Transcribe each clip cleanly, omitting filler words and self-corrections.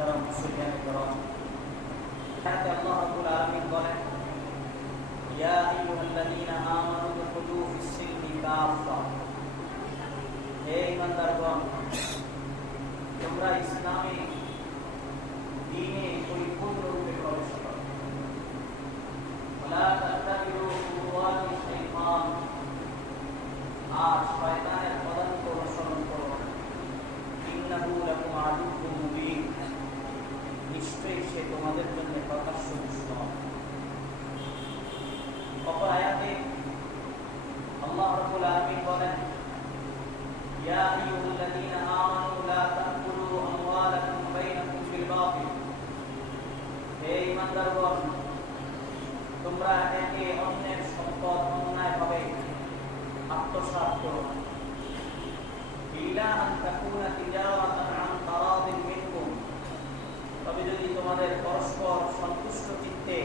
মুহতারাম মুসলিয়ান کرام তাতে আল্লাহ রাব্বুল আলামিন বলেন ইয়া আইয়ুহাল্লাযীনা আমানু দুখুলু ফিস-সিলমি কাফা হে ঈমানদারগণ তোমরা ইসলামে দ্বীনে পরিপূর্ণরূপে প্রবেশ করো ওয়ালা তাত্তাবিউ খুতুওয়াতি শাইতান আর শয়তানের পদাঙ্ক অনুসরণ করো না ইন্নাহু লাকুম আদুউম মুবিন নিশ্চয়ই সে তোমাদের জন্য প্রকাশ্য দুশমন অপর আয়াতে আল্লাহ রাব্বুল আলামিন বলেন ইয়া আইয়ুহাল্লাযীনা আমানু লা তাকুলু আমওয়ালাকুম বাইনাকুম বিল বাতিল হে ঈমানদারগণ তোমরা একে অন্যের সম্পদ অন্যায়ভাবে আত্মসাৎ করো না ইল্লা আন তাকুনা তিজারাতান আন তারাদিন মিনকুম তবে যদি তোমাদের পরস্পর সন্তুষ্ট চিত্তে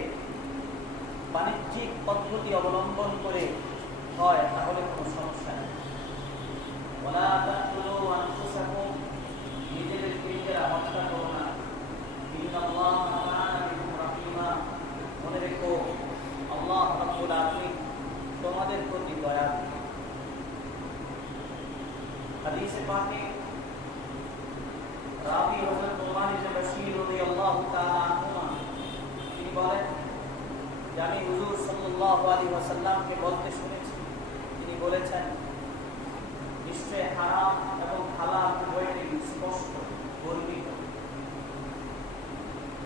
বাণিজ্যিক পদ্ধতি অবলম্বন করে হয় তাহলে কোনো সমস্যা নেই ওয়ালা তাকুলু আনফুসাকুম নিজেদেরকে নিজেরা হত্যা করো না ইন্নাল্লাহা কানা বিকুম রাহিমা মনে রেখো আল্লাহ রাব্বুল আলামিন তোমাদের প্রতি দয়ালু হাদিসে পাকে রাবি হযরত নোমান ইবনে বাশীর রাদিয়াল্লাহু তাআলা আনহুমা তিনি বলেন যে আমি হুজুর সাল্লাল্লাহু আলাইহি ওয়াসাল্লামকে বলতে শুনেছি তিনি বলেছেন নিশ্চয় হারাম এবং হালাল উভয়ই স্পষ্ট বর্ণিত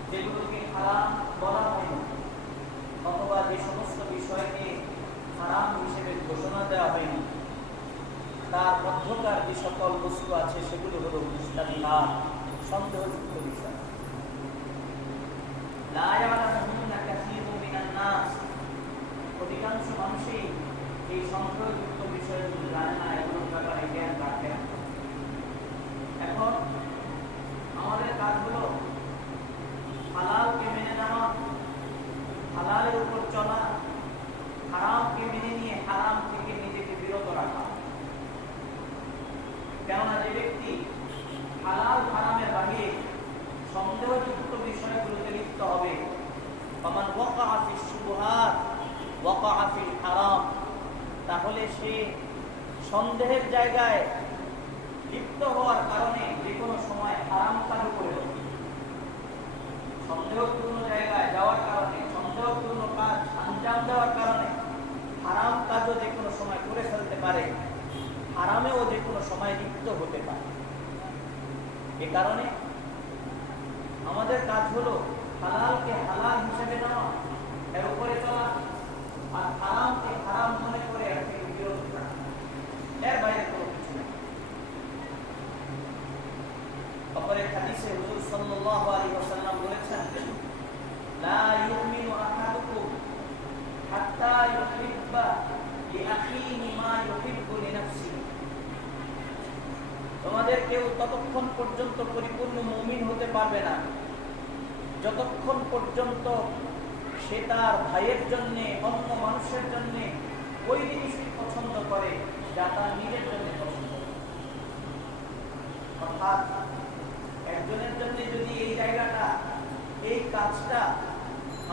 যেগুলোকে হারাম বলা হয়নি অথবা যে সমস্ত বিষয়কে হারাম হিসেবে ঘোষণা দেওয়া হয়নি তার মধ্যকার যে সকল বস্তু আছে সেগুলো হলো মুস্তাবিহাত সন্দেহযুক্ত বিষয় লা ইয়ালামুনা কাসীরুম মিনান নাস অধিকাংশ মানুষই এই সন্দেহযুক্ত বিষয়গুলো জানে না এগুলোর ব্যাপারে জ্ঞান রাখে না এখন আমাদের কাজ হলো হালালকে মেনে নেওয়া হালালের উপর চলা হারামকে মেনে নিয়ে হারাম থেকে নিজেকে বিরত রাখা কেননা যে ব্যক্তি হালাল হারামের বাহিরে সন্দেহযুক্ত বিষয়গুলোতে লিপ্ত হবে ফামান ওয়াকাআ ফিশ শুবহাত ওয়াকাআ ফিল হারাম তাহলে সে সন্দেহের জায়গায় লিপ্ত হওয়ার কারণে যে কোনো সময় হারাম কাজ করে দেবে সন্দেহপূর্ণ জায়গায় যাওয়ার কারণে সন্দেহপূর্ণ কাজ আঞ্জাম দেওয়ার কারণে হারাম কাজও যে কোনো সময় করে ফেলতে পারে হারামেও যে কোনো সময় লিপ্ত হতে পারে এ কারণে আমাদের কাজ হলো হালালকে হালাল হিসেবে নেওয়া এর উপরে চলা আর হারামকে হারাম মনে করে এর থেকে বিরত থাকা এর বাইরে কোনো কিছু নেই অপরের হাদিসে হুজুর সাল্লাল্লাহু আলাইহি ওয়াসাল্লাম বলেছেন লা ইউমিনু আহাদুকুম হাত্তা ইউহিব্বা লিআখিহি মা ইউহিব্বু লিনাফসিহি তোমাদের কেউ ততক্ষণ পর্যন্ত পরিপূর্ণ মুমিন হতে পারবে না যতক্ষণ পর্যন্ত সে তার ভাইয়ের জন্য অন্য মানুষের জন্য ওই জিনিসটি পছন্দ করে যা তার নিজের জন্য পছন্দ অর্থাৎ একজনের জন্য যদি এই জায়গাটা এই কাজটা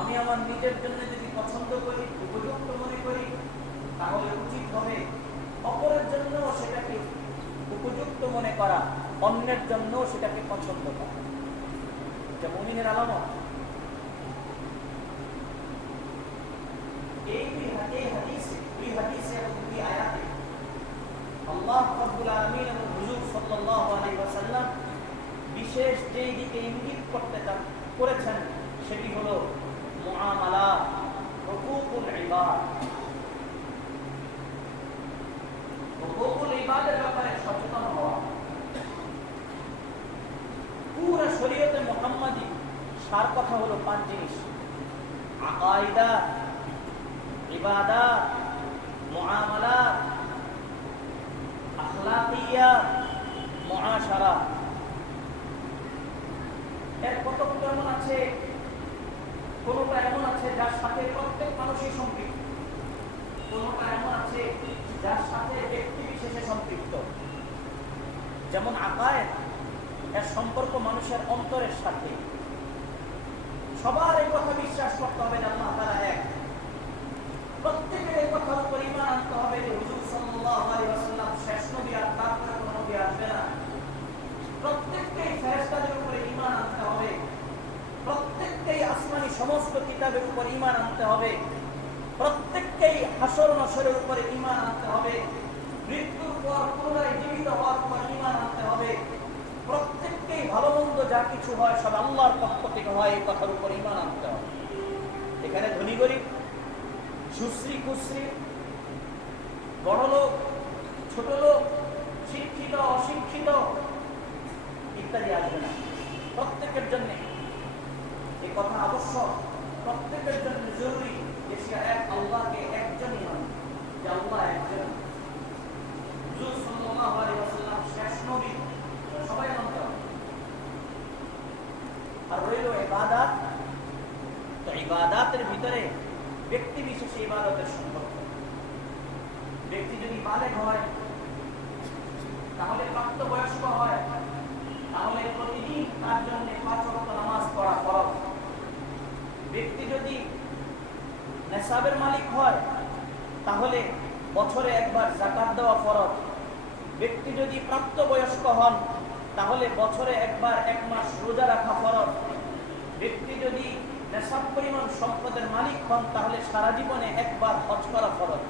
আমি আমার নিজের জন্য যদি পছন্দ করি উপযুক্ত মনে করি তাহলে উচিত হবে অপরের জন্য সেটাকে উপযুক্ত মনে করা অন্যের জন্য সেটাকে পছন্দ করা এটা মুমিনের আলামত এই হাদিসে এবং এই আয়াতে আল্লাহ রাব্বুল আলামিন এবং হুজুর সাল্লাল্লাহু আলাইহি ওয়াসাল্লাম বিশেষ যেই দিকে ইঙ্গিত করেছেন সেটি হলো মুআমালাত হুকুকুল ইবাদ হুকুকুল ইবাদের ব্যাপারে সচেতন হওয়া পুরো শরীয়তে মুহাম্মাদি সার কথা হলো পাঁচ জিনিস আকাইদা ইবাদাত মুআমালাত আখলাকিয়া মুআশারা এর কতক এমন আছে কোনটা এমন আছে যার সাথে প্রত্যেক মানুষই সম্পৃক্ত কোনটা এমন আছে যার সাথে ব্যক্তি বিশেষে সম্পৃক্ত যেমন আকায়েদ এর সম্পর্ক মানুষের অন্তরের সাথে। সবার এই কথা বিশ্বাস করতে হবে যে আল্লাহ তাআলা এক। প্রত্যেকের এই কথার উপর ঈমান আনতে হবে যে হুজুর সাল্লাল্লাহু আলাইহি ওয়াসাল্লাম শেষ নবী, আর তারপরে কোনো নবী আসবে না। প্রত্যেককেই ফেরেশতাদের উপরে ঈমান আনতে হবে। প্রত্যেককেই আসমানি সমস্ত কিতাবের উপর ঈমান আনতে হবে। প্রত্যেককেই হাসর নাসরের উপরে ঈমান আনতে হবে। মৃত্যুর পর পুনরায় জীবিত হওয়ার উপর ঈমান আনতে হবে। প্রত্যেককেই ভালো মন্দ যা কিছু হয় সব আল্লাহর পক্ষ থেকে হয়, এই কথার উপর ঈমান আনতে হবে। এখানে ধনী গরিব, সুশ্রী কুশ্রী, বড় লোক ছোট লোক, শিক্ষিত অশিক্ষিত ইত্যাদি আসবে না। প্রত্যেকের জন্য এই কথা আবশ্যক, প্রত্যেকের জন্য জরুরি যে সে এক আল্লাহকে একজনই মানে, যে আল্লাহ একজন। হুজুর সাল্লাল্লাহু আলাইহি ওয়াসাল্লাম শেষ নবী, সবাই মানতে হবে। আর রইল ইবাদত, তো ইবাদতের ভিতরে ব্যক্তি বিশেষে ইবাদতের সম্পর্ক। ব্যক্তি যদি বালেগ হয়, তাহলে প্রাপ্তবয়স্ক হয়, তাহলে প্রতিদিন তার জন্য 5 ওয়াক্ত নামাজ পড়া ফরজ। ব্যক্তি যদি নেশাবের মালিক হয়, তাহলে বছরে একবার যাকাত দেওয়া ফরজ। ব্যক্তি যদি প্রাপ্তবয়স্ক হন, তাহলে বছরে একবার 1 মাস রোজা রাখা ফরজ। ব্যক্তি যদি নেশাব পরিমাণ সম্পদের মালিক হন, তাহলে সারা জীবনে একবার হজ করা ফরজ।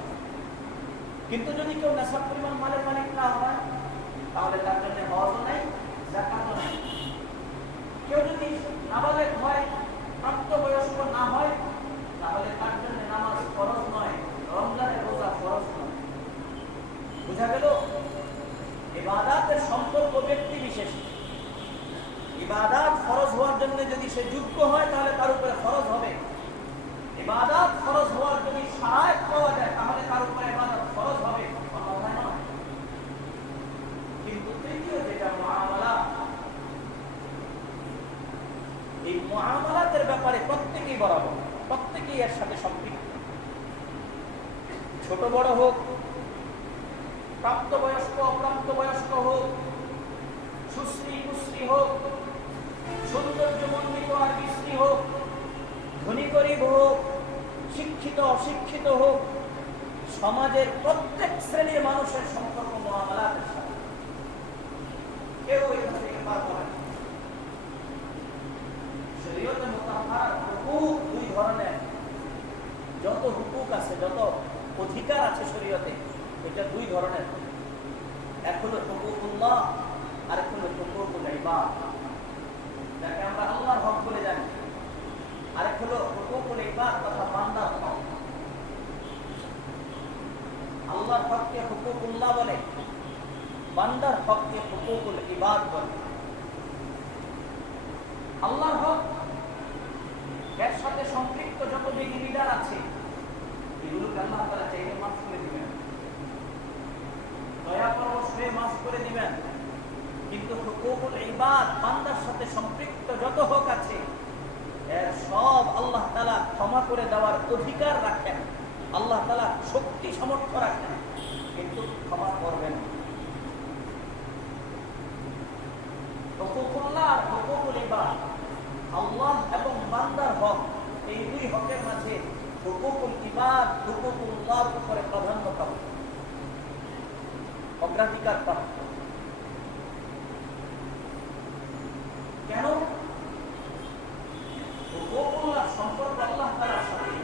কিন্তু যদি কেউ নেশাব পরিমাণ মালের মালিক না হয়, তাহলে তার জন্য হজও নাই, যাকাতও নাই। কেউ যদি নাবালেগ হয়, প্রাপ্তবয়স্ক না হয়, তাহলে তার জন্য নামাজ ফরজ নয়, রমজানের রোজা ফরজ নয়। বুঝা গেল? ইবাদতের সম্পর্ক ব্যক্তি বিশেষ। ইবাদত ফরজ হওয়ার জন্য যদি সে যোগ্য হয়, তাহলে তার উপরে ফরজ হবে। ইবাদত ফরজ হওয়ার যদি শারাত পাওয়া যায়, তাহলে তার উপরে ইবাদত ফরজ হবে, কথা নয়। কিন্তু তৃতীয় যেটা মুআমালা, এই মুআমালাতের ব্যাপারে প্রত্যেকেই বরাবর, প্রত্যেকেই এর সাথে সম্পৃক্ত। ছোট বড় হোক, প্রাপ্তবয়স্ক অপ্রাপ্তবয়স্ক হোক, সুশ্রী কুশ্রী হোক, সৌন্দর্যমণ্ডিত আর বিশ্রী হোক, ধনী গরিব হোক, শিক্ষিত অশিক্ষিত হোক, সমাজের প্রত্যেক শ্রেণীর মানুষের সম্পর্ক মুআমালাতের সাথে। কেউ এখান থেকে পার করে না। শরীয়তে মুতাহহার হুকুক 2 ধরনের। যত হুকুক আছে, যত অধিকার আছে শরীয়তে, এটা 2 ধরনের। এক হলো হুকুকুল্লাহ, আর এক হলো হুকুকুল ইবাদ, যাকে আমরা আল্লাহর হক বলে জানি। আরেক হলো হুকুকুল ইবাদ, তথা বান্দার হক। আল্লাহর হককে হুকুকুল্লাহ বলে, বান্দার হককে হুকুকুল ইবাদ বলে। আল্লাহর হক এর সাথে সম্পৃক্ত যত বিধিবিধান আছে, এগুলোকে আল্লাহ তাআলা চাইলে মাফ করে দিবেন, দয়া পরবশ মাফ করে দিবেন। কিন্তু হুকুকুল ইবাদ, বান্দার সাথে সম্পৃক্ত যত হক আছে, এর সব আল্লাহ তাআলা ক্ষমা করে দেওয়ার অধিকার রাখেন। আল্লাহ তাআলা শক্তি সামর্থ্য রাখেন, কিন্তু ক্ষমা করবেন। হুকুকুল্লাহ আর হুকুকুল ইবাদ, আল্লাহ এবং বান্দার হক, এই 2 হকের মাঝে হুকুকুল ইবাদ হুকুকুল্লাহর উপরে প্রাধান্য পাবে, অগ্রাধিকার পাবে। কেন? হুকুকুল্লাহ সম্পর্ক আল্লাহ তাআলার সাথে,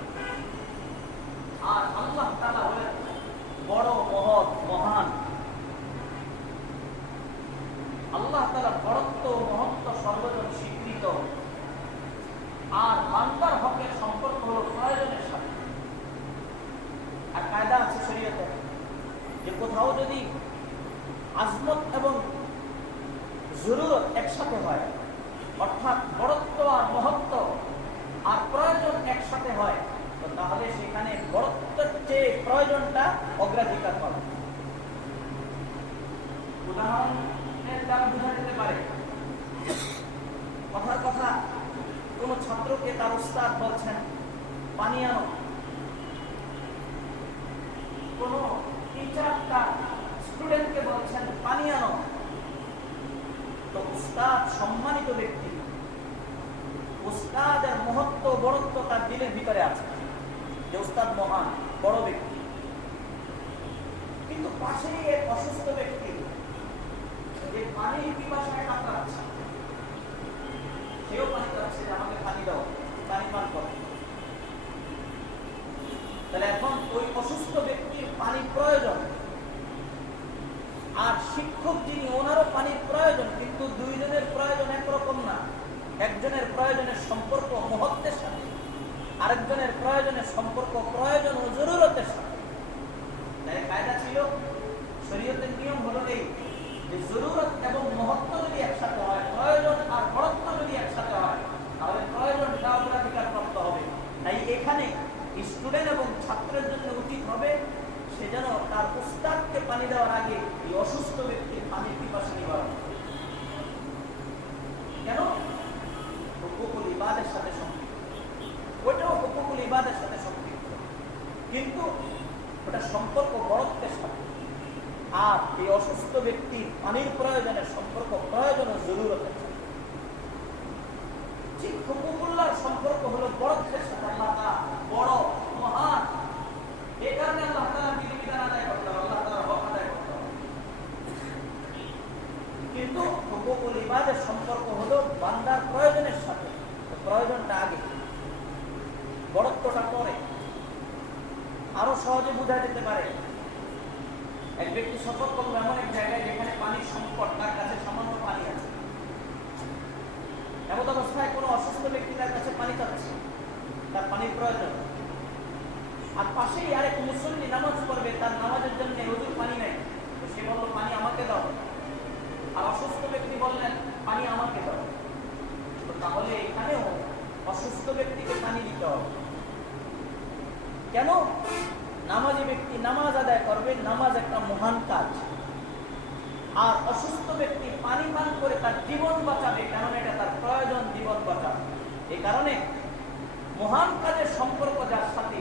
আর আল্লাহ তাআলা হলেন বড় মহৎ মহান। আল্লাহ তাআলা বড়ত্ব মহত্ব সর্বজন স্বীকৃত। আর বান্দার হকের সম্পর্ক হলো প্রয়োজনের সাথে। আর কায়দা আছে শরীয়তে যে কোথাও যদি আজমত এবং জরুরত একসাথে হয়, অর্থাৎ বড়ত্ব আর মহত্ব আর প্রয়োজন একসাথে হয়, তো তাহলে সেখানে বড়ত্বের চেয়ে প্রয়োজনটা অগ্রাধিকার পাবে। উদাহরণের দ্বারা বোঝা যেতে পারে, কথার কথা, কোন ছাত্রকে তার উস্তাদ বলছেন পানি আনো, কোন টিচার তার স্টুডেন্টকে বলছেন পানি আনো, তো উস্তাদ ব্যক্তি, উস্তাদের মহত্ব বড়ত্ব তার দিলের ভিতরে আছে যে উস্তাদ মহান বড় ব্যক্তি, কিন্তু পাশেই এক অসুস্থ ব্যক্তি যে পানির পিপাসায় কাতরাচ্ছে, সেও পানি চাচ্ছে যে আমাকে পানি দাও, পানি পান করো। তাহলে এখন ওই অসুস্থ ব্যক্তির পানি প্রয়োজন, আর শিক্ষক যিনি ওনারও পানির প্রয়োজন, কিন্তু দুইজনের প্রয়োজন একরকম না। একজনের প্রয়োজনের সম্পর্ক মহত্বের সাথে, আরেকজনের প্রয়োজনের সম্পর্ক প্রয়োজন ও জরুরতের সাথে। তাই কায়দা ছিল, শরীয়তের নিয়ম হলো এই যে জরুরত এবং মহত্ব যদি একসাথে হয়, প্রয়োজন আর বড়ত্ব যদি একসাথে হয়, তাহলে প্রয়োজনটা অগ্রাধিকার প্রাপ্ত হবে। তাই এখানে স্টুডেন্ট এবং ছাত্রের জন্য উচিত হবে সে যেন তার উস্তাদকে পানি দেওয়ার আগে এই অসুস্থ ব্যক্তির পানির পিপাসা নিবারণ। কেন? হুকুকুল ইবাদের সাথে সম্পৃক্ত, ওইটাও হুকুকুল ইবাদের সাথে সম্পৃক্ত, কিন্তু ওটা সম্পর্ক বড়ত্বের সাথে। আর এই অসুস্থ ব্যক্তির পানির প্রয়োজনের সম্পর্ক প্রয়োজন ও জরুরতের সাথে। ঠিক হুকুকুল্লাহর সম্পর্ক হলো বড়ত্বের সাথে। আল্লাহ তাআলা বড় মহান, এই কারণে আল্লাহ তাআলা বিধিবিধান আদায় করতে হবে, আল্লাহ তাআলার হক আদায় করতে হবে। কিন্তু হুকুকুল ইবাদের সম্পর্ক হলো বান্দার প্রয়োজনের সাথে, প্রয়োজনটা আগে, বড়ত্বটা পরে। আরো সহজে বোঝা যেতে পারে, এক ব্যক্তি সফর করলো এমন এক জায়গায় যেখানে পানির সংকট, তার কাছে সামান্য পানি আছে। এমন অবস্থায় কোনো অসুস্থ ব্যক্তি তার কাছে পানি চাচ্ছে, তার পানির প্রয়োজন, আর পাশেই আরেক মুসল্লি নামাজ পড়বে, তার নামাজের জন্য হুজুর পানি নাই, তো সে বলল পানি আমাকে দাও। আর অসুস্থ ব্যক্তি বললেন পানি আমাকে দাও। তো তাহলে এখানেও অসুস্থ ব্যক্তিকে পানি দিতে হবে। কেন? নামাজি ব্যক্তি নামাজ আদায় করবে, নামাজ একটা মহান কাজ, আর অসুস্থ ব্যক্তি পানি পান করে তার জীবন বাঁচাবে, কারণ এটা তার প্রয়োজন, জীবন বাঁচাবে। এই কারণে মহান কাজের সম্পর্ক যার সাথে,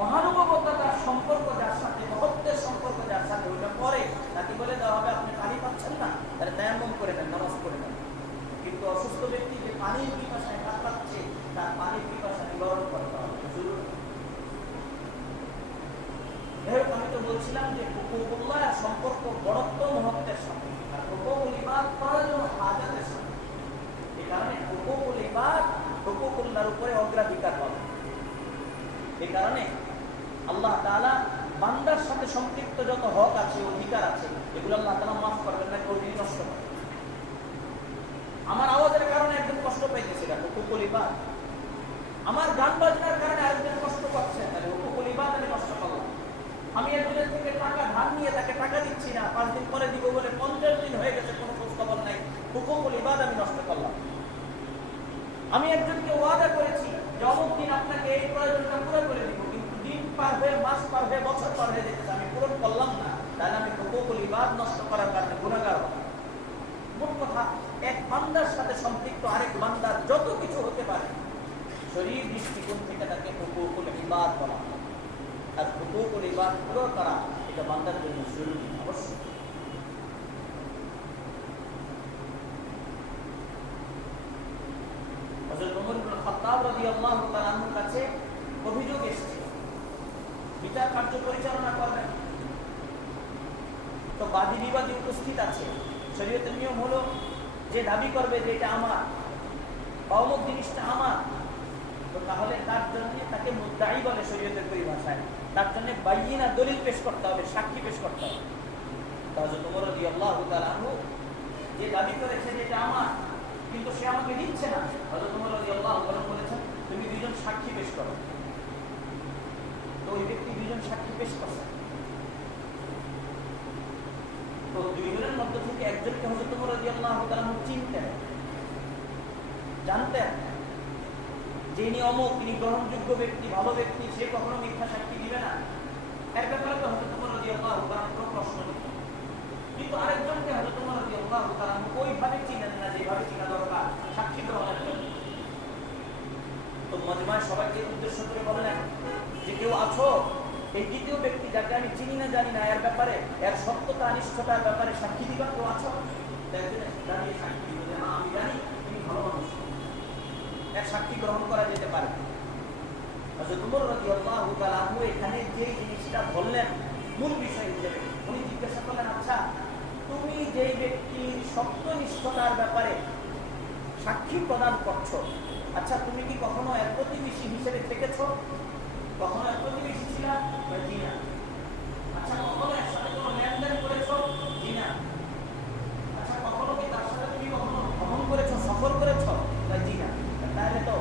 মহানুভবতার সম্পর্ক যার সাথে, মহত্বের সম্পর্ক যার সাথে, ওইটা পরে তাকে বলে দেওয়া হবে আপনি পানি পাচ্ছেন না, তাহলে তায়াম্মুম করে নেন, নামাজ পড়ে নেন। কিন্তু অসুস্থ ব্যক্তি যে পানির পিপাসায় কাতরাচ্ছে, তার পানির পিপাসা নিবারণ করতে হবে, জরুরি। আমি তো বলছিলাম যে হুকুকুল্লাহ সম্পর্ক বড়ত্ব মহত্বের সাথে, আর হুকুকুল ইবাদ প্রয়োজন হাজাতের সাথে। এই কারণে হুকুকুল ইবাদ হুকুকুল্লাহর উপরে অগ্রাধিকার পাবে। এই কারণে আল্লাহ তাআলা বান্দার সাথে সম্পৃক্ত যত হক আছে, অধিকার আছে, এগুলো আল্লাহ তাআলা মাফ করবেন না, কেউ যদি নষ্ট করে। আমার আওয়াজের কারণে একজন কষ্ট পাইতেছে, হুকুকুল ইবাদ। আমার গান বাজনার কারণে আরেকজন কষ্ট পাচ্ছে, তাহলে হুকুকুল ইবাদ আমি নষ্ট করলাম। আমি একজনের থেকে টাকা ধার নিয়ে তাকে টাকা দিচ্ছি না, 5 দিন পরে দিব বলে 50 দিন হয়ে গেছে, কোনো খোঁজ খবর নাই, হুকুকুল ইবাদ আমি নষ্ট করলাম। আমি একজনকে ওয়াদা করেছি যে অমুক দিন আপনাকে এই প্রয়োজনটা পুরো করে দিব, কিন্তু দিন পার হয়ে, মাস পার হয়ে, বছর পার হয়ে যেতেছে, আমি পূরণ করলাম না, তাহলে আমি হুকুকুল ইবাদ নষ্ট করার কারণে গুনাহগার হব। মোট কথা, এক বান্দার সাথে সম্পৃক্ত আরেক বান্দার যত কিছু হতে পারে, শরীর দৃষ্টিকোণ থেকে তাকে হুকুকুল ইবাদ বলা হয়। আর হুকুকুল ইবাদ পুরো করা এটা বান্দার জন্য জরুরি, অবশ্যই। হযরত ওমর ইবনে খাত্তাব রাদিয়াল্লাহু তাআলা আনহুর কাছে অভিযোগ এসেছে, বিচার কার্য পরিচালনা করবেন। তো বাদী বিবাদী উপস্থিত আছে। শরীয়তের নিয়ম হলো যে দাবি করবে যে এটা আমার, অমুক জিনিসটা আমার, তো তাহলে তার জন্য তাকে মুদ্দাই বলে শরীয়তের পরিভাষায়। তার জন্য বাইয়িনা দলিল পেশ করতে হবে, সাক্ষী পেশ করতে হবে। হযরত ওমর রাদিয়াল্লাহু তাআলা আনহু যে দাবি করেছে যে এটা আমার, কিন্তু সে আমাকে দিচ্ছে না, হযরত ওমর রাদিয়াল্লাহু তাআলা বলেছেন তুমি দুইজন সাক্ষী পেশ করো। তো ওই ব্যক্তি দুইজন সাক্ষী পেশ করছে। তো দুইজনের মধ্য থেকে একজনকে হযরত ওমর রাদিয়াল্লাহু তাআলা চিনতেন, জানতেন যে ইনি অমুক, ইনি গ্রহণযোগ্য ব্যক্তি, ভালো ব্যক্তি, সে কখনো মিথ্যা সাক্ষী দিবে না, এর ব্যাপারে তো হযরত ওমর রাদিয়াল্লাহু তাআলা কোনো প্রশ্ন নেই। কিন্তু আরেকজনকে হযরত ওমর রাদিয়াল্লাহু তাআলা ওইভাবে চিনেন না যেভাবে চিনা দরকার সাক্ষী গ্রহণের জন্য। তো মজমায় সবাইকে উদ্দেশ্য করে বলেন যে কেউ আছো, এই দ্বিতীয় ব্যক্তি যাকে আমি চিনি না জানি না, এর ব্যাপারে, এর সত্যতা অনিষ্টতার ব্যাপারে সাক্ষী দিবা, কেউ আছো? দাঁড়িয়ে সাক্ষী দিবে যে হ্যাঁ আমি জানি তিনি ভালো মানুষ, এক সাক্ষী গ্রহণ করা যেতে পারে। হযরত ওমর রাদিয়াল্লাহু তাআলা আনহু এখানে যে জিনিসটা বললেন মূল বিষয় হিসেবে, উনি জিজ্ঞাসা করলেন, আচ্ছা তুমি যেই ব্যক্তির সত্যনিষ্ঠতার ব্যাপারে সাক্ষী প্রদান করছো, আচ্ছা তুমি কি কখনো এক প্রতিবেশী হিসেবে থেকেছো? কখনো এক প্রতিবেশী ছিলা? জি না। আচ্ছা কখনো এর সাথে কোনো লেনদেন করেছো? জি না। আচ্ছা কখনো কি তার সাথে তুমি কখনো ভ্রমণ করেছো, সফর করেছো? জি না। তাহলে তো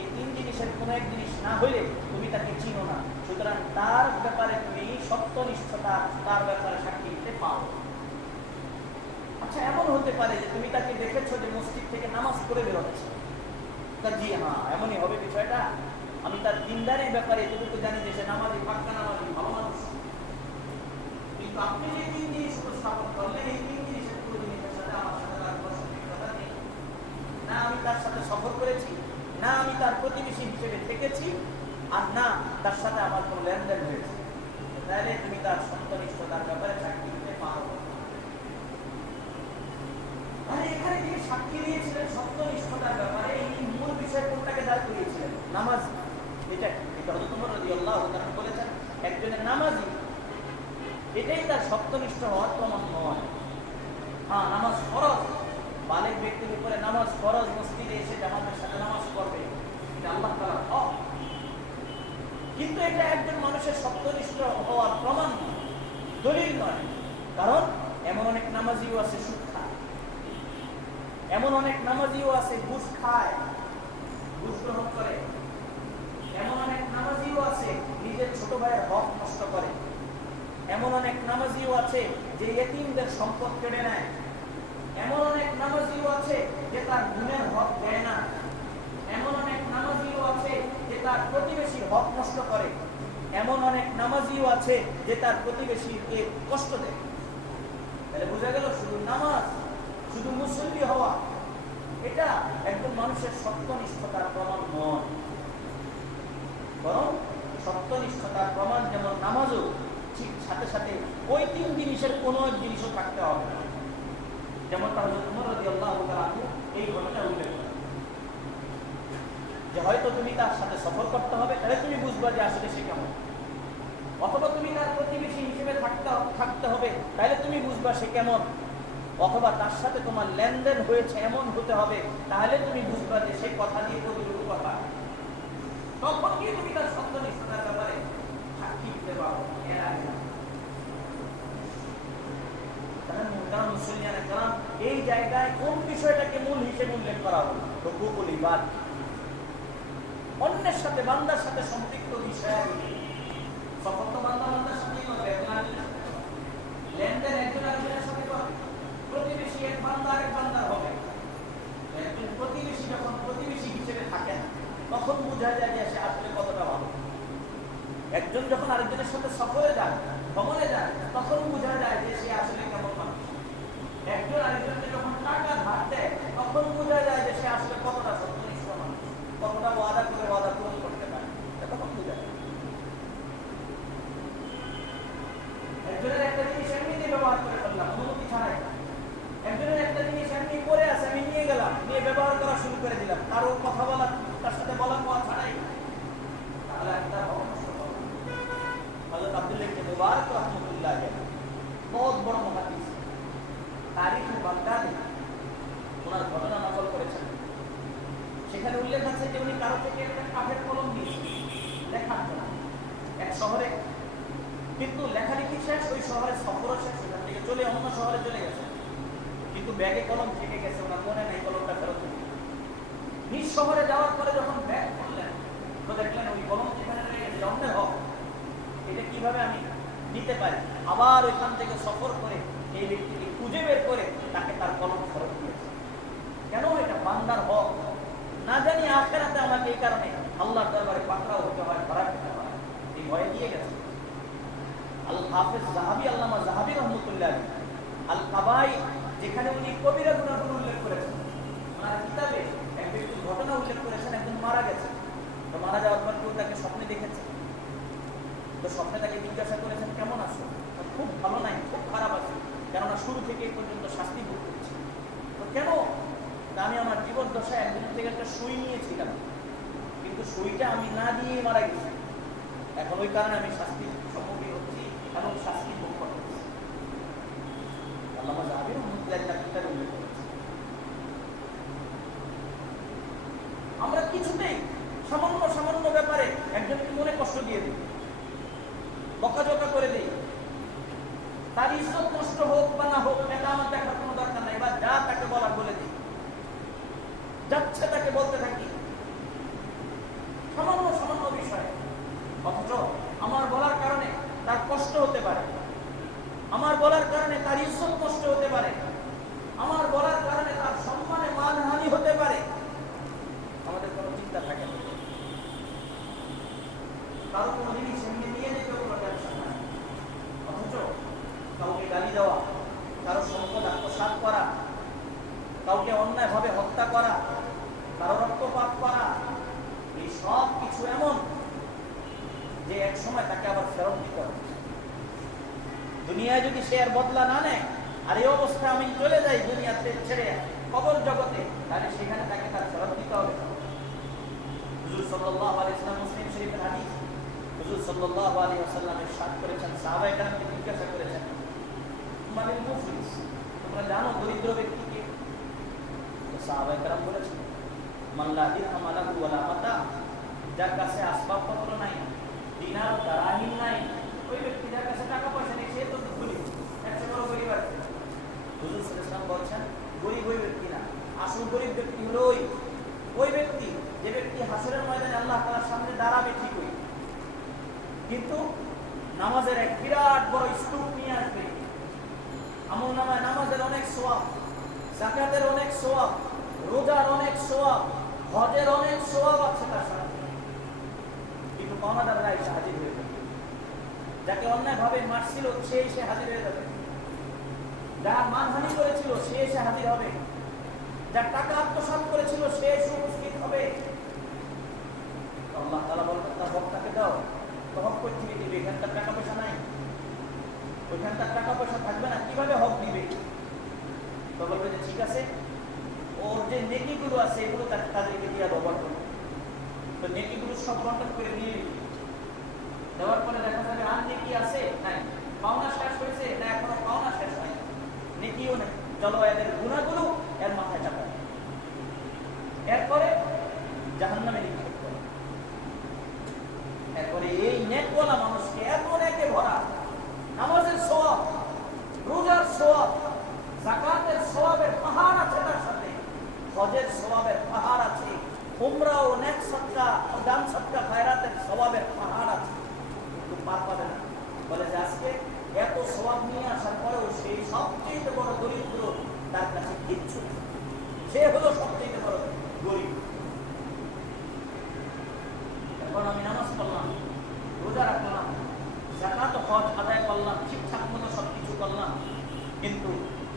এই তিন জিনিসের কোনো এক জিনিস না হইলে তুমি তাকে চিনো না, সুতরাং তার ব্যাপারে তুমি সত্যনিষ্ঠতা তার ব্যাপারে সাক্ষী দিতে পারো। আচ্ছা এমন হতে পারে যে তুমি তাকে দেখেছো যে মসজিদ থেকে নামাজ পড়ে বেরোচ্ছে, জি হ্যাঁ এমনই হবে বিষয়টা, আমি তার দিনদারির ব্যাপারে এতটুকু জানি যে সে নামাজি, পাক্কা নামাজি, ভালো মানুষ। কিন্তু আপনি যে তিন জিনিস উপস্থাপন করলেন, এই তিন জিনিসের পুরো জিনিসের সাথে আমার সাথে তার কোনো সম্পৃক্ততা নেই। না আমি তার সাথে সফর করেছি, না আমি তার প্রতিবেশী হিসেবে থেকেছি, আর না তার সাথে আমার কোনো লেনদেন হয়েছে, তাহলে তুমি তার সত্যনিষ্ঠতার ব্যাপারে সাক্ষী দিতে পারো। মানে এখানে তিনি সাক্ষী দিয়েছিলেন সত্যনিষ্ঠতার ব্যাপারে, এই মূল বিষয় কোনটাকে দাঁড় করিয়েছিলেন? নামাজ। এটা হযরত ওমর রাদিয়াল্লাহু তাআলা বলেছেন একজনের নামাজি, এটাই তার সত্যনিষ্ঠ হওয়ার প্রমাণ নয়। হ্যাঁ নামাজ ফরজ, বালেগ ব্যক্তির উপরে নামাজ ফরজ, মসজিদে এসে জামাতের সাথে নামাজ পড়বে, এটা আল্লাহ তাআলার হক, কিন্তু এটা একজন মানুষের সত্যনিষ্ঠ হওয়ার প্রমাণ নয়, দলিল নয়। কারণ এমন অনেক নামাজিও আছে সুদ খায়, এমন অনেক নামাজিও আছে ঘুষ খায়, ঘুষ গ্রহণ করে, এমন অনেক নামাজিও আছে নিজের ছোট ভাইয়ের হক নষ্ট করে, এমন অনেক নামাজিও আছে যে ইয়েতিমদের সম্পদ কেড়ে নেয়, এমন অনেক নামাজিও আছে যে তার গুণের হক দেয় না, এমন অনেক নামাজিও আছে যে তার প্রতিবেশীর হক নষ্ট করে, এমন অনেক নামাজিও আছে যে তার প্রতিবেশীকে কষ্ট দেয়। তাহলে বোঝা গেল শুধু নামাজ, শুধু মুসল্লি হওয়া এটা একজন মানুষের সত্যনিষ্ঠতার প্রমাণ নয়, বরং সত্যনিষ্ঠতার প্রমাণ যেমন নামাজও, ঠিক সাথে সাথে ওই তিন জিনিসের কোনো এক জিনিসও থাকতে হবে না। যেমনটা হযরত ওমর রাদিয়াল্লাহু তাআলা আনহু এই ঘটনা উল্লেখ করেন যে হয়তো তুমি তার সাথে সফর করতে হবে, তাহলে তুমি বুঝবা যে আসলে সে কেমন, অথবা তুমি তার প্রতিবেশী হিসেবে থাকতে হবে, তাহলে তুমি বুঝবা সে কেমন, অথবা তার সাথে তোমার লেনদেন হয়েছে এমন হতে হবে, তাহলে তুমি বুঝবা যে সে কথা দিয়ে কতটুকু কথা, তখন কি তুমি তার সত্যনিষ্ঠতার ব্যাপারে সাক্ষী দিতে পারো। এর আগে এই জায়গায় কোন বিষয়টাকে মূল হিসেবে উল্লেখ করা হলো? হুকুকুল ইবাদ, অন্যের সাথে বান্দার সাথে সম্পৃক্ত বিষয়, সম্পর্ক বান্দার সাথে লেনদেন একজন আরেকজনের সাথে করে, প্রতিবেশী এক বান্দা আরেক বান্দার হবে, একজন প্রতিবেশী যখন প্রতিবেশী হিসেবে থাকে না তখন বোঝা যায় যে সে আসলে কতটা ভালো। একজন যখন আরেকজনের সাথে সফরে যায়, ভ্রমণে যায়, তখন বোঝা যায় যে সে আসলে কেমন মানুষ। একজন আরেকজনকে যখন টাকা ধার দেয় তখন বোঝা যায় যে সে আসলে কতটা সত্যনিষ্ঠ মানুষ, কতটা ওয়াদা করে ওয়াদা পূরণ করতে পারে, তখন বোঝা যায়। একজনের একটা জিনিস এমনিতে ব্যবহার করে ফেললাম অনুমতি ছাড়াই, একজনের একটা জিনিস এমনি পরে আছে আমি নিয়ে গেলাম, নিয়ে ব্যবহার করা শুরু করে দিলাম, কারো কথা বলা, তার সাথে বলা কোয়া ছাড়াই, তাহলে একটা হযরত আব্দুল্লাহ ইবনে মুবারক রাহমাতুল্লাহ আলাইহি বহুত বড় মুহাদ্দিস, তারিখ বাগদাদে ওনার ঘটনা নকল করেছেন। সেখানে উল্লেখ আছে যে উনি কারো থেকে একটা কাঠের কলম নিয়েছেন লেখার জন্য এক শহরে, কিন্তু লেখালেখি শেষ, ওই শহরে সফর শেষ, সেখান থেকে চলে অন্য শহরে চলে গেছে, কিন্তু ব্যাগে কলম থেকে গেছে, ওনার মনে নাই কলমটা ফেরত দিতে। নিজ শহরে যাওয়ার পরে যখন ব্যাগ খুললেন তো দেখলেন ওই কলম যেখানে রয়ে গেছে অন্যের হক, এটা কিভাবে আমি নিতে পারি। আবার ওইখান থেকে সফর করে এই ব্যক্তিকে খুঁজে বের করে তাকে তার কলম ফেরত দিয়েছে। কেন? এটা বান্দার হক। না জানি আখিরাতে আমাকে এই কারণে আল্লাহর দরবারে পাকড়াও হতে হয়, ধরা খেতে হয়, এই ভয়ে দিয়ে গেছে। আল হাফেজ যাহাবী, আল্লামা যাহাবী রাহমাতুল্লাহ আলাইহি আল কাবাই, যেখানে উনি কবিরা গুনাহগুলো উল্লেখ করেছেন, ওনার কিতাবে এক ব্যক্তির ঘটনা উল্লেখ করেছেন, একজন মারা গেছে, তো মারা যাওয়ার পর কেউ তাকে স্বপ্নে দেখেছে, তো স্বপ্নে তাকে জিজ্ঞাসা করেছেন কেমন আছো, খুব ভালো নাই, খুব খারাপ আছে, কেননা শুরু থেকে এই পর্যন্ত শাস্তি ভোগ করছে। তো কেন? দশায় একজনের থেকে একটা সুই নিয়েছিলাম, কিন্তু সুইটা আমি না দিয়েই মারা গেছি। এখন ওই কারণে আমি শাস্তির সম্মুখীন হচ্ছি এবং শাস্তি ভোগ করতেছি। আল্লামা যাহাবী রাহমাতুল্লাহ তার কিতাবে উল্লেখ করেছে। আমরা কিছুতেই সামান্য সামান্য ব্যাপারে একজনকে মনে কষ্ট দিয়ে দিই, বকাঝকা করে দিই, তার ইজ্জত নষ্ট হোক বা না হোক এটা আমার দেখার কোনো দরকার নাই, বা যা তাকে বলার বলে দিই, যাচ্ছে তাকে বলতে থাকি সামান্য সামান্য বিষয়ে। অথচ আমার বলার কারণে তার কষ্ট হতে পারে, আমার বলার কারণে তার ইজ্জত নষ্ট হতে পারে, আমার বলার কারণে তার সম্মানে মানহানি হতে পারে। আমাদের কোনো চিন্তা থাকে না, কারো কোনো জিনিস এমনি নিয়ে যেতে কোনো টেনশন নাই। অথচ কাউকে গালি দেওয়া, কারো সম্পদ আত্মসাৎ করা, কাউকে অন্যায়ভাবে হত্যা করা, কারো রক্তপাত করা, এই সব কিছু এমন যে এক সময় তাকে আবার ফেরত দিতে হবে। দুনিয়ায় যদি সে আর বদলা না নেয়, আর এই অবস্থায় আমি চলে যাই দুনিয়াতে ছেড়ে কবর জগতে, তাহলে সেখানে তাকে তার ফেরত দিতে হবে। হুজুর সাল্লাল্লাহু আলাইহি ওয়াসাল্লাম, মুসলিম শরীফের হাদিস, হুজুর সাল্লাল্লাহু আলাইহি ওয়াসাল্লাম ইরশাদ করেছেন, সাহাবায়ে কেরামকে জিজ্ঞাসা করেছেন, মানিল মুফলিস, তোমরা জানো দরিদ্র ব্যক্তি কে? তো সাহাবায়ে কেরাম বলেছেন, মান লা দিরহাম লাহু ওয়ালা মাতা, যার কাছে আসবাবপত্র নাই, দিনার দারাহিম নাই, ওই ব্যক্তি যার কাছে টাকা পয়সা নেই, সে তো ধনী, একশো বড় গরিব আছে। হুজুর সাল্লাল্লাহু আলাইহি ওয়াসাল্লাম বলছেন, গরিব ওই ব্যক্তি না, আসল গরিব ব্যক্তি হলো ওই ব্যক্তি যে ব্যক্তি হাসরের ময়দানে আল্লাহ তাআলার সামনে দাঁড়াবে ঠিকই, কিন্তু নামাজের এক বিরাট বড় স্তূপ নিয়ে আসবে। আমলনামায় নামাজের অনেক সওয়াব, যাকাতের অনেক সওয়াব, রোজার অনেক সওয়াব, হজের অনেক সওয়াব আছে তার সাথে, কিন্তু পাওনাদাররা এসে হাজির হয়ে যাবে। যাকে অন্যায়ভাবে মারছিল সে এসে হাজির হয়ে যাবে, যার মানহানি করেছিল সে এসে হাজির হবে, যার টাকা আত্মসাৎ করেছিল সে এসে উপস্থিত হবে। আল্লাহ তাআলা বলেন, তার হকটাকে দাও। তো হক কই থেকে দিবে? এখানকার টাকা পয়সা নাই, ওইখানকার টাকা পয়সা থাকবে না, কিভাবে হক দিবে? তো বলবে যে ঠিক আছে, ওর যে নেকিগুলো আছে এগুলো তাদেরকে দিয়ে ব্যবহার করবে। তো নেকিগুলো সব বন্টন করে দিয়ে দেওয়ার পরে দেখা যাবে আর নেকি আছে নাই, পাওনা শেষ হয়েছে না, এখনো পাওনা শেষ হয়, নেকিও নেই। চলো এদের গুনাহগুলো এর মাথায় চাপা, এরপরে জাহান্নামে নিক্ষেপ করে। এরপরে এই নেকওয়ালা মানুষকে এত নেকে ভরা, নামাজের সওয়াব, রোজার সওয়াব, যাকাতের সওয়াবের পাহাড় আছে, তার সাথে হজের সওয়াবের পাহাড় আছে, উমরা ও নেক সদকা ও দান সদকা খায়রাতের সওয়াবের পাহাড় আছে, কিন্তু পার পাবে না। বলে যে আজকে এত সওয়াব নিয়ে আসার পরেও সেই সবচেয়ে বড় দরিদ্র, তার কাছে কিচ্ছু নেই, সে হলো সবচেয়ে বড় গরিব। এখন আমি নামাজ পড়লাম, রোজা রাখলাম, যাকাত ও হজ আদায় করলাম, ঠিকঠাক মতো সবকিছু করলাম, কিন্তু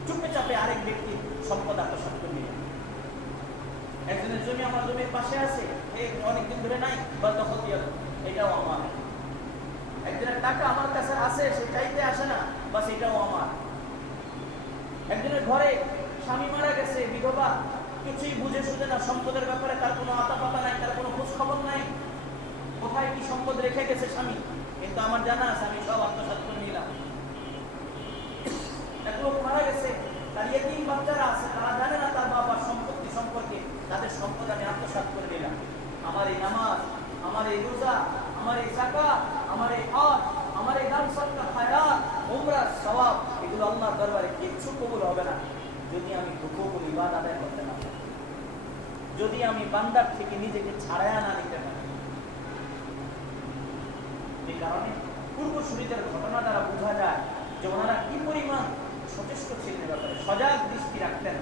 চুপে চাপে আরেক ব্যক্তি সম্পদ আত্মসাৎ করে নিলাম। একজনের জমি আমার জমির পাশে আছে, এই অনেকদিন ধরে নাই, বা দখল দিয়ে এটাও আমার। একজনের টাকা আমার কাছে আছে, সে চাইতে আসে না, বা সেটাও আমার। একজনের ঘরে স্বামী মারা গেছে, বিধবা, কিছুই বুঝে সুঝে না, সম্পদের ব্যাপারে তার কোনো আতা পাতা নাই, তার কোনো খোঁজ খবর নাই, কোথায় কি সম্পদ রেখে গেছে স্বামী, কিন্তু আমার জানা আছে, আমি সব আত্মসাৎ করে নিলাম। এক লোক মারা গেছে, তার ইয়েতিম বাচ্চারা আছে, তারা জানে না তার বাবার সম্পত্তি সম্পর্কে, তাদের সম্পদ আমি আত্মসাৎ করে নিলাম। আমার এই নামাজ, আমার এই রোজা, আমার এই যাকাত, আমার এই হজ, আমার এই দান সদকা খায়রাত, উমরা সওয়াব, এগুলো আল্লাহর দরবারে কিচ্ছু কবুল হবে না যদি আমি হুকুকুল ইবাদত আদায় করতে না পারি, যদি আমি বান্দার থেকে নিজেকে ছাড়ায়া না নিতে পারি। এই কারণে পূর্বসূরীদের ঘটনা দ্বারা বোঝা যায় যে ওনারা কি পরিমাণ সচেষ্ট ছিলেন, ব্যাপারে সজাগ দৃষ্টি রাখতেন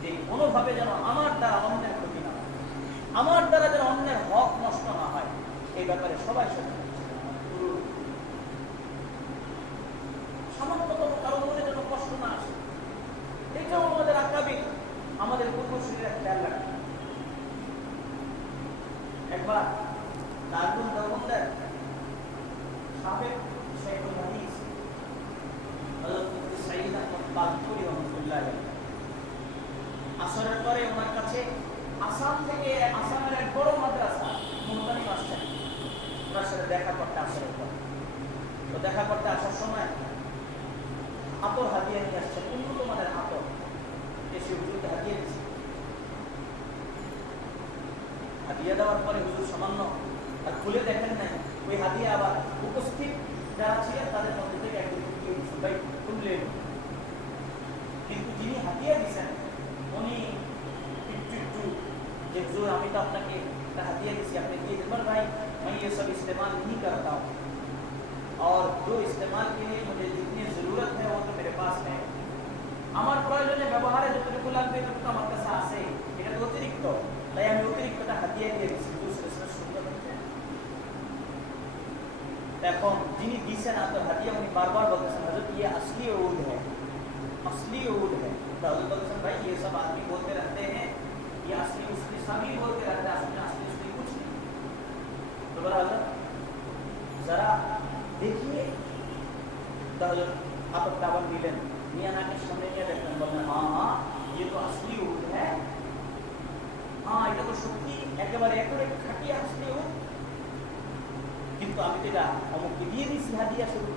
যে কোনোভাবে যেন আমার দ্বারা অন্যের ক্ষতি না হয়, আমার দ্বারা যেন অন্যের হক নষ্ট না হয়, এই ব্যাপারে সবাই সচেতন ছিলেন। সামান্যতম কারো মনে যেন কষ্ট না আসে, এটাও আমাদের আকাবির, আমাদের পূর্বসূরীরা খেয়াল রাখেন। একবার দারুল দেওবন্দের সাবেক শাইখুল হাদিস হযরত মুফতি সাঈদ আহমদ বাগপুরি রাহমাতুল্লাহ আলাইহি, আসরের পরে ওনার কাছে থেকে আসামের এক বড় মাদ্রাসা মুহতামিম আসছেন, ওনার সাথে দেখা করতে আসছেন। তো দেখা করতে আসার সময় আতর হাদিয়া নিয়ে আসছেন, উন্নত মানের আতর, এসে হুজুরকে হাদিয়া দিচ্ছে। হাদিয়া দেওয়ার পরে হুজুর সামান্য আর খুলে দেখেন নাই, ওই হাদিয়া আবার উপস্থিত যারা ছিলেন তাদের মধ্যে থেকে একজন দিয়ে দিচ্ছেন, ভাই খুললেন। কিন্তু যিনি হাদিয়া দিচ্ছেন উনি একটু যে হুজুর আমি তো আপনাকে একটা হাদিয়া দিচ্ছি, আপনি দিয়ে दें। पर भाई मैं ये सब इस्तेमाल नहीं करता हूँ और जो इस्तेमाल के लिए मुझे जितनी ज़रूरत है वो तो मेरे पास है। আমার প্রয়োজনে ব্যবহারে যতটুকু লাগবে ততটুকু আমার কাছে আছে, এটা তো অতিরিক্ত, তাই আমি অতিরিক্তটা হাদিয়া দিয়ে দিচ্ছি। সুন্দর হচ্ছে। এখন যিনি দিয়েছেন আতর হাদিয়া উনি বারবার বলতেছেন হযরত ये असली ऊद है, असली ऊद है। तो हज़रत बोलते भाई ये सब आदमी बोलते रहते हैं, ये असली उसली सभी बोलते रहते हैं, असली असली उसली कुछ नहीं। तो बोला हज़रत जरा देखिए। तो हज़रत आप दावत दिलें मियाँ के सामने क्या देखते हैं, बोलना हाँ हाँ ये तो असली ऊद है, हाँ এটা তো সত্যি একেবারে খাঁটি আসলি ऊद, কিন্তু আমি তো এটা অমুককে দিয়ে দিয়েছি হাদিয়া শুরু।